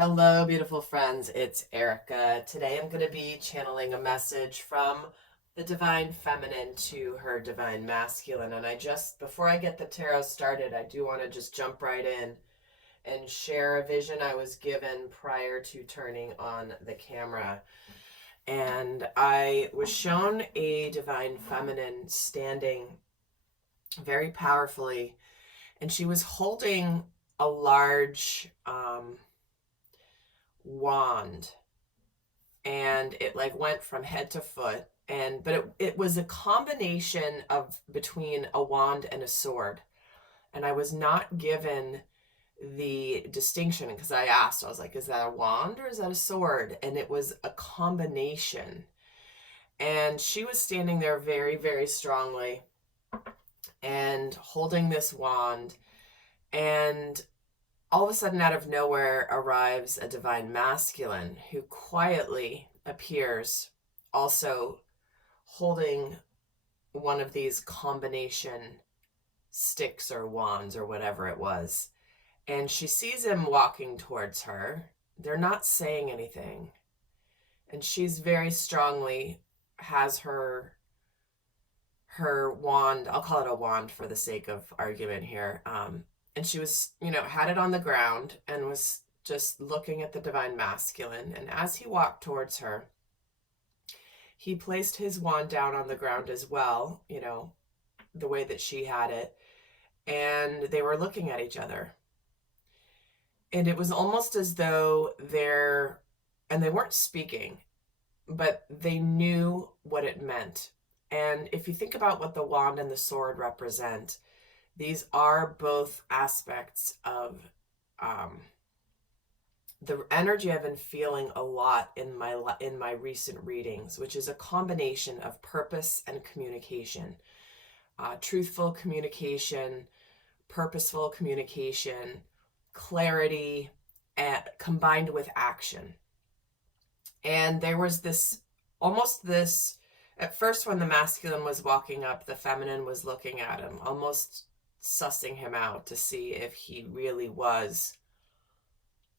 Hello, beautiful friends. It's Erica. Today I'm going to be channeling a message from the Divine Feminine to her Divine Masculine. And before I get the tarot started, I do want to just jump right in and share a vision I was given prior to turning on the camera. And I was shown a Divine Feminine standing very powerfully, and she was holding a large, wand, and it like went from head to foot, but it was a combination of between a wand and a sword, and I was not given the distinction because I was like, is that a wand or is that a sword? And it was a combination, and she was standing there very, very strongly and holding this wand, and all of a sudden, out of nowhere, arrives a Divine Masculine who quietly appears, also holding one of these combination sticks or wands or whatever it was. And she sees him walking towards her. They're not saying anything. And she's very strongly has her wand, I'll call it a wand for the sake of argument here, and she was, had it on the ground and was just looking at the Divine Masculine. And as he walked towards her, he placed his wand down on the ground as well, the way that she had it. And they were looking at each other. And it was almost as though they weren't speaking, but they knew what it meant. And if you think about what the wand and the sword represent, these are both aspects of the energy I've been feeling a lot in my recent readings, which is a combination of purpose and communication, truthful communication, purposeful communication, clarity, combined with action. And there was this, at first when the masculine was walking up, the feminine was looking at him, almost sussing him out to see if he really was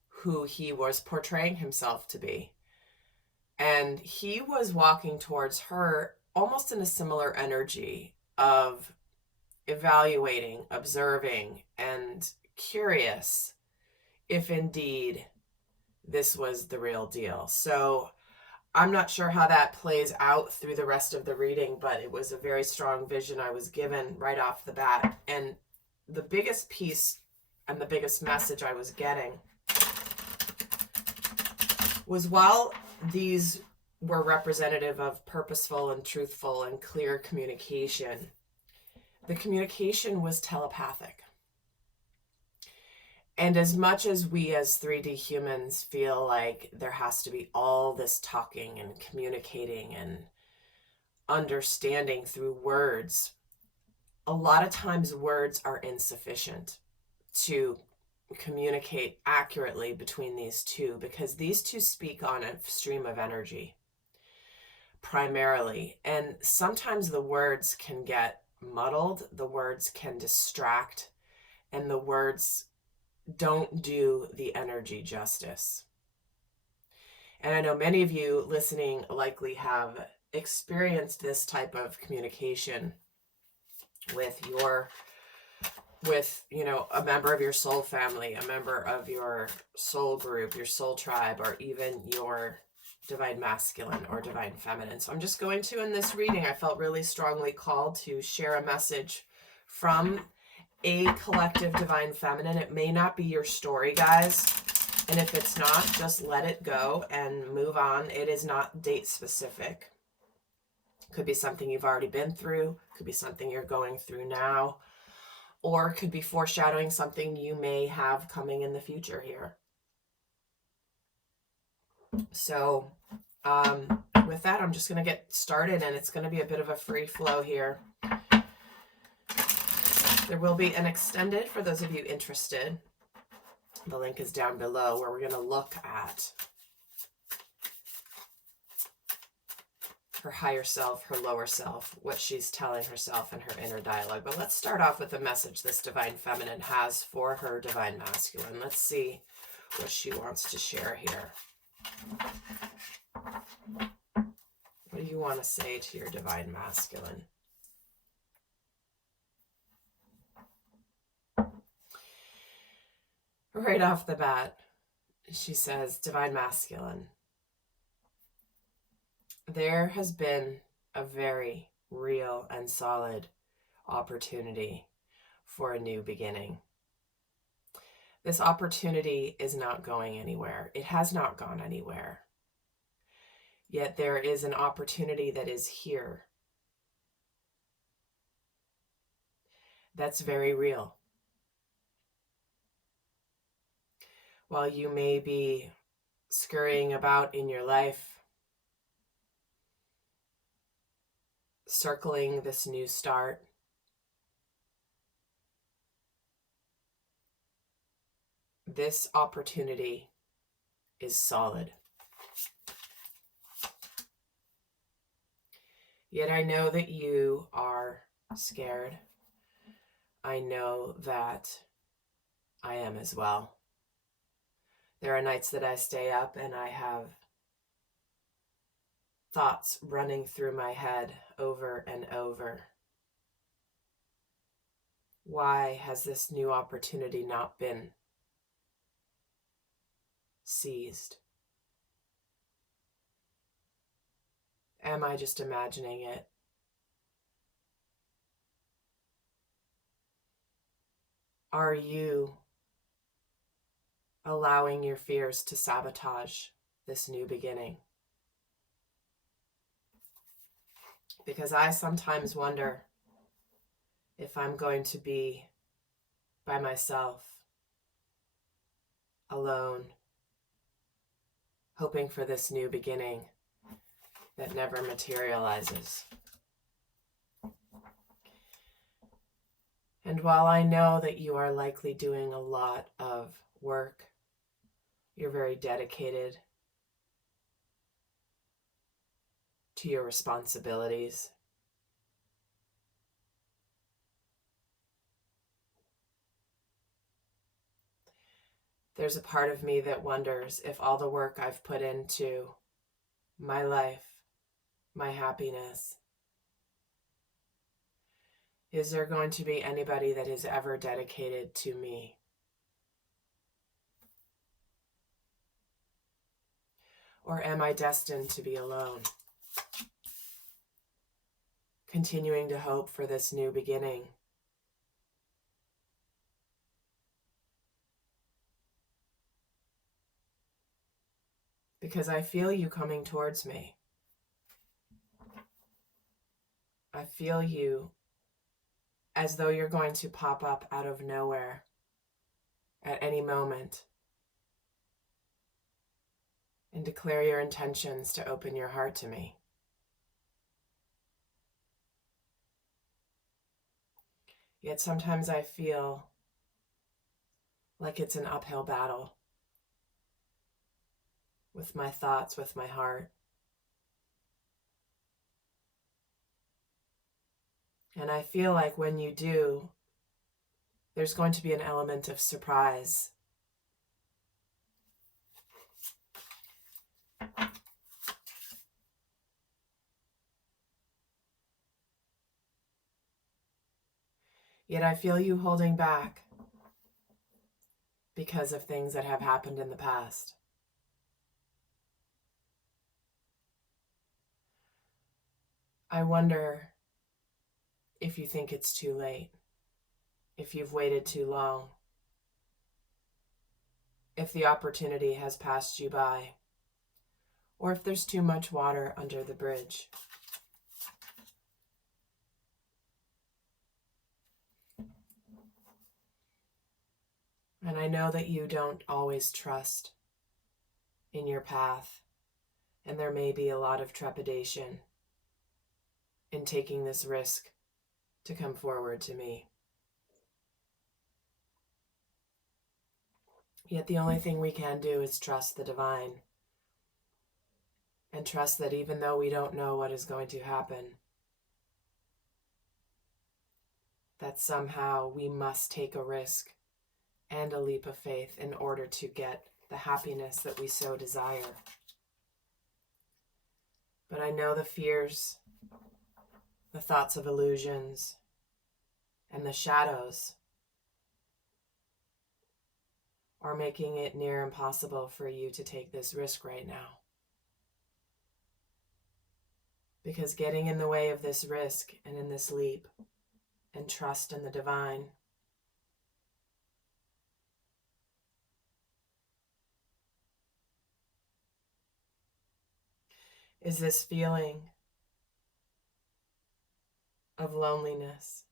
who he was portraying himself to be. And he was walking towards her almost in a similar energy of evaluating, observing, and curious if indeed this was the real deal. So I'm not sure how that plays out through the rest of the reading, but it was a very strong vision I was given right off the bat. And the biggest piece and the biggest message I was getting was, while these were representative of purposeful and truthful and clear communication, the communication was telepathic. And as much as we as 3D humans feel like there has to be all this talking and communicating and understanding through words, a lot of times words are insufficient to communicate accurately between these two, because these two speak on a stream of energy primarily. And sometimes the words can get muddled, the words can distract, and the words don't do the energy justice. And I know many of you listening likely have experienced this type of communication with a member of your soul family, a member of your soul group, your soul tribe, or even your Divine Masculine or Divine Feminine. So I'm just going to, in this reading, I felt really strongly called to share a message from a collective Divine Feminine. It may not be your story, guys. And if it's not, just let it go and move on. It is not date specific. Could be something you've already been through. Could be something you're going through now. Or could be foreshadowing something you may have coming in the future here. So with that, I'm just going to get started, and it's going to be a bit of a free flow here. There will be an extended for those of you interested. The link is down below, where we're going to look at her higher self, her lower self, what she's telling herself in her inner dialogue. But let's start off with the message this Divine Feminine has for her Divine Masculine. Let's see what she wants to share here. What do you want to say to your Divine Masculine? Right off the bat, she says, Divine Masculine, there has been a very real and solid opportunity for a new beginning. This opportunity is not going anywhere. It has not gone anywhere. Yet there is an opportunity that is here that's very real. While you may be scurrying about in your life, circling this new start, this opportunity is solid. Yet I know that you are scared. I know that I am as well. There are nights that I stay up and I have thoughts running through my head over and over. Why has this new opportunity not been seized? Am I just imagining it? Are you allowing your fears to sabotage this new beginning? Because I sometimes wonder if I'm going to be by myself, alone, hoping for this new beginning that never materializes. And while I know that you are likely doing a lot of work, you're very dedicated to your responsibilities. There's a part of me that wonders if all the work I've put into my life, my happiness, is there going to be anybody that is ever dedicated to me? Or am I destined to be alone? Continuing to hope for this new beginning. Because I feel you coming towards me. I feel you as though you're going to pop up out of nowhere at any moment and declare your intentions to open your heart to me. Yet sometimes I feel like it's an uphill battle with my thoughts, with my heart. And I feel like when you do, there's going to be an element of surprise. Yet I feel you holding back because of things that have happened in the past. I wonder if you think it's too late, if you've waited too long, if the opportunity has passed you by, or if there's too much water under the bridge. And I know that you don't always trust in your path, and there may be a lot of trepidation in taking this risk to come forward to me. Yet the only thing we can do is trust the divine, and trust that even though we don't know what is going to happen, that somehow we must take a risk and a leap of faith in order to get the happiness that we so desire. But I know the fears, the thoughts of illusions, and the shadows are making it near impossible for you to take this risk right now. Because getting in the way of this risk and in this leap and trust in the divine is this feeling of loneliness.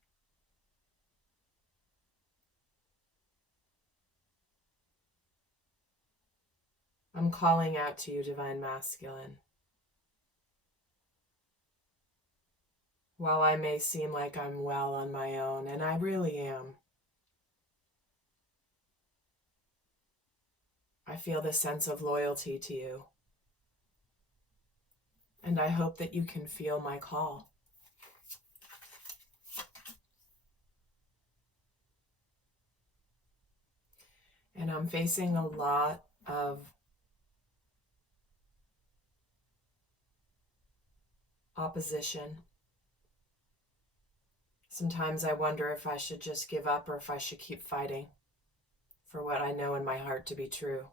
I'm calling out to you, Divine Masculine. While I may seem like I'm well on my own, and I really am, I feel this sense of loyalty to you. And I hope that you can feel my call. And I'm facing a lot of opposition. Sometimes I wonder if I should just give up or if I should keep fighting for what I know in my heart to be true.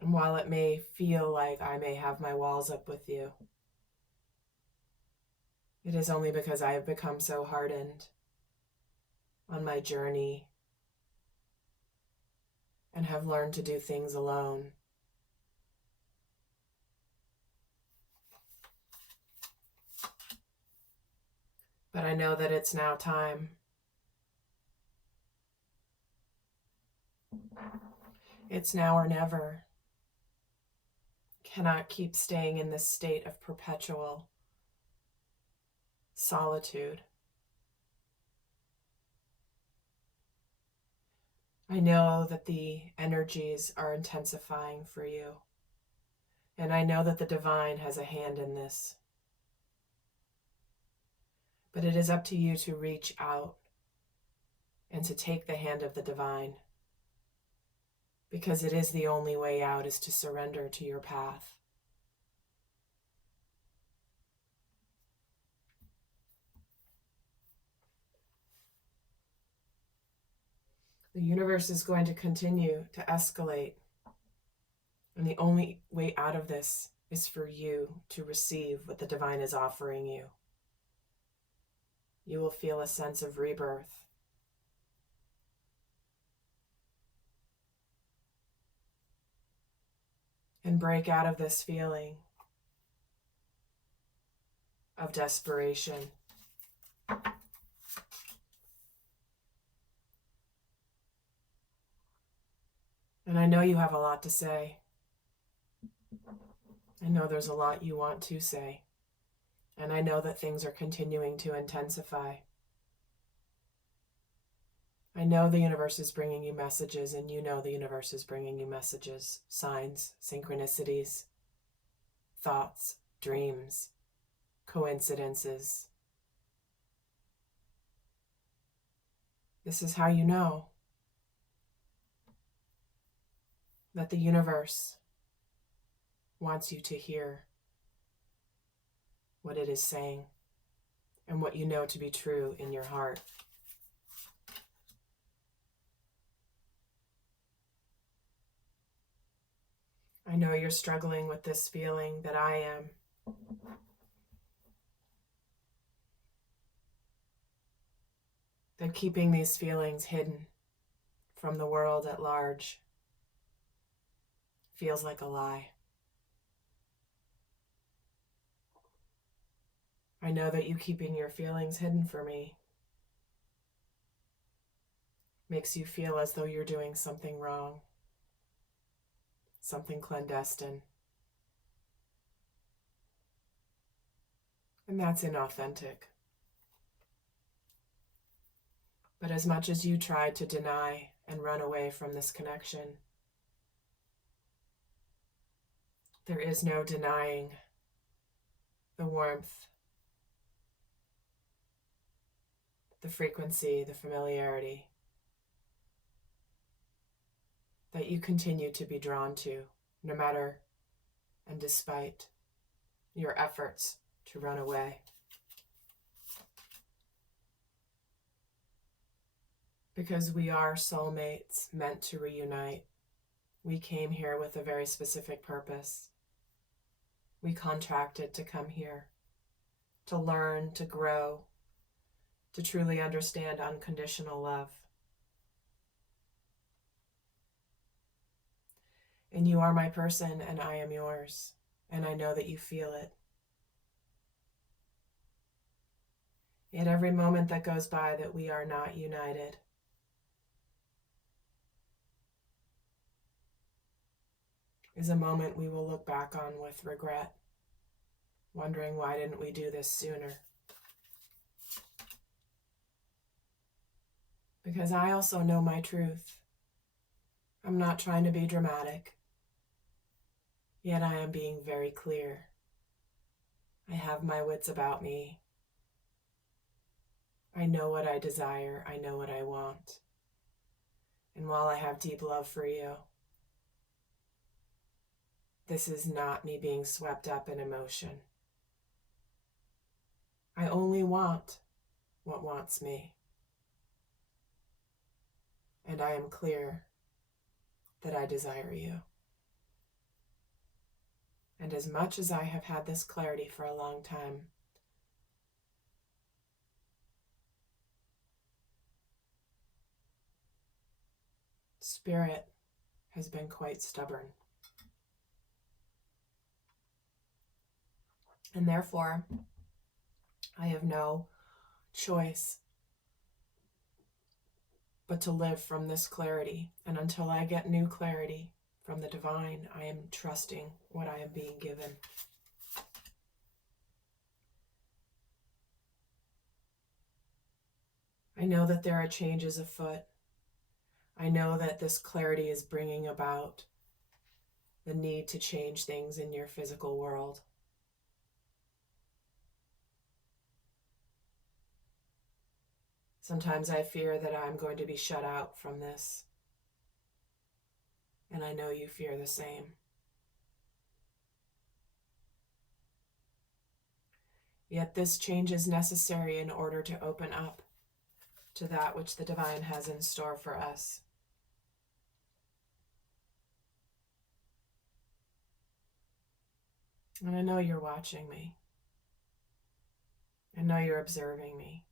And while it may feel like I may have my walls up with you, it is only because I have become so hardened on my journey and have learned to do things alone. But I know that it's now time. It's now or never. Cannot keep staying in this state of perpetual solitude. I know that the energies are intensifying for you. And I know that the divine has a hand in this. But it is up to you to reach out and to take the hand of the divine. Because it is the only way out, is to surrender to your path. The universe is going to continue to escalate. And the only way out of this is for you to receive what the divine is offering you. You will feel a sense of rebirth. And break out of this feeling of desperation. And I know you have a lot to say. I know there's a lot you want to say. And I know that things are continuing to intensify. I know the universe is bringing you messages, and you know the universe is bringing you messages, signs, synchronicities, thoughts, dreams, coincidences. This is how you know that the universe wants you to hear what it is saying and what you know to be true in your heart. I know you're struggling with this feeling that I am. That keeping these feelings hidden from the world at large feels like a lie. I know that you keeping your feelings hidden for me makes you feel as though you're doing something wrong, something clandestine. And that's inauthentic. But as much as you try to deny and run away from this connection, there is no denying the warmth, the frequency, the familiarity that you continue to be drawn to, no matter and despite your efforts to run away. Because we are soulmates meant to reunite. We came here with a very specific purpose. We contracted to come here, to learn, to grow, to truly understand unconditional love. And you are my person, and I am yours, and I know that you feel it. Yet every moment that goes by that we are not united is a moment we will look back on with regret, wondering why didn't we do this sooner? Because I also know my truth. I'm not trying to be dramatic, yet I am being very clear. I have my wits about me. I know what I desire. I know what I want. And while I have deep love for you, this is not me being swept up in emotion. I only want what wants me. And I am clear that I desire you. And as much as I have had this clarity for a long time, Spirit has been quite stubborn. And therefore, I have no choice but to live from this clarity. And until I get new clarity from the divine, I am trusting what I am being given. I know that there are changes afoot. I know that this clarity is bringing about the need to change things in your physical world. Sometimes I fear that I'm going to be shut out from this. And I know you fear the same. Yet this change is necessary in order to open up to that which the divine has in store for us. And I know you're watching me. I know you're observing me.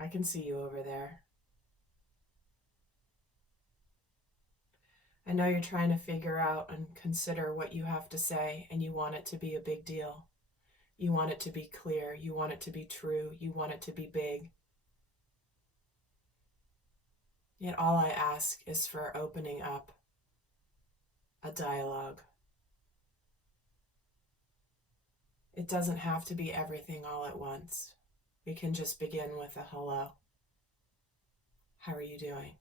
I can see you over there. I know you're trying to figure out and consider what you have to say, and you want it to be a big deal. You want it to be clear. You want it to be true. You want it to be big. Yet all I ask is for opening up a dialogue. It doesn't have to be everything all at once. We can just begin with a hello. How are you doing?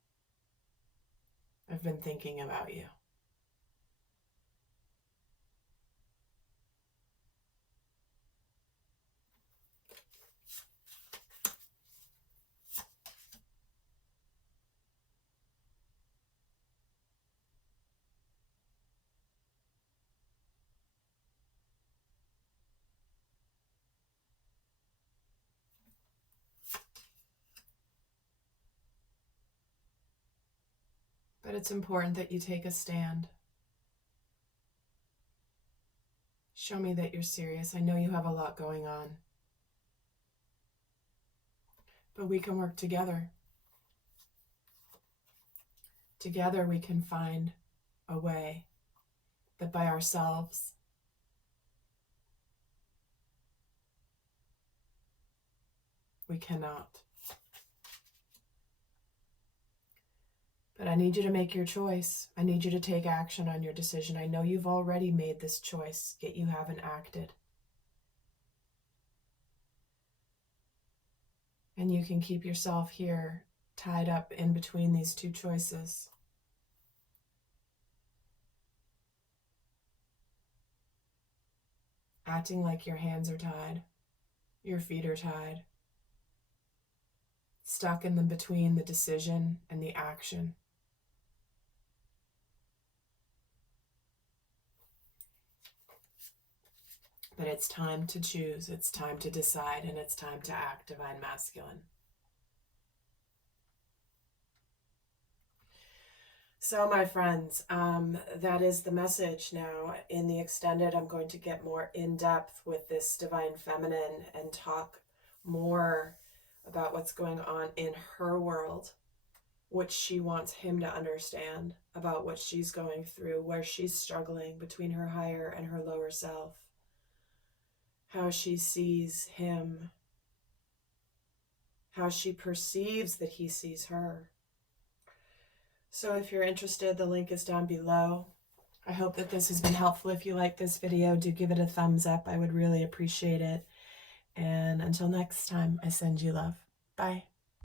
I've been thinking about you. But it's important that you take a stand. Show me that you're serious. I know you have a lot going on. But we can work together. Together we can find a way that by ourselves we cannot. But I need you to make your choice. I need you to take action on your decision. I know you've already made this choice, yet you haven't acted. And you can keep yourself here, tied up in between these two choices. Acting like your hands are tied, your feet are tied, stuck in the between the decision and the action. But it's time to choose, it's time to decide, and it's time to act, Divine Masculine. So, my friends, that is the message. Now, in the extended, I'm going to get more in depth with this Divine Feminine and talk more about what's going on in her world, what she wants him to understand about what she's going through, where she's struggling between her higher and her lower self, how she sees him, how she perceives that he sees her. So if you're interested, the link is down below. I hope that this has been helpful. If you like this video, do give it a thumbs up. I would really appreciate it. And until next time, I send you love. Bye.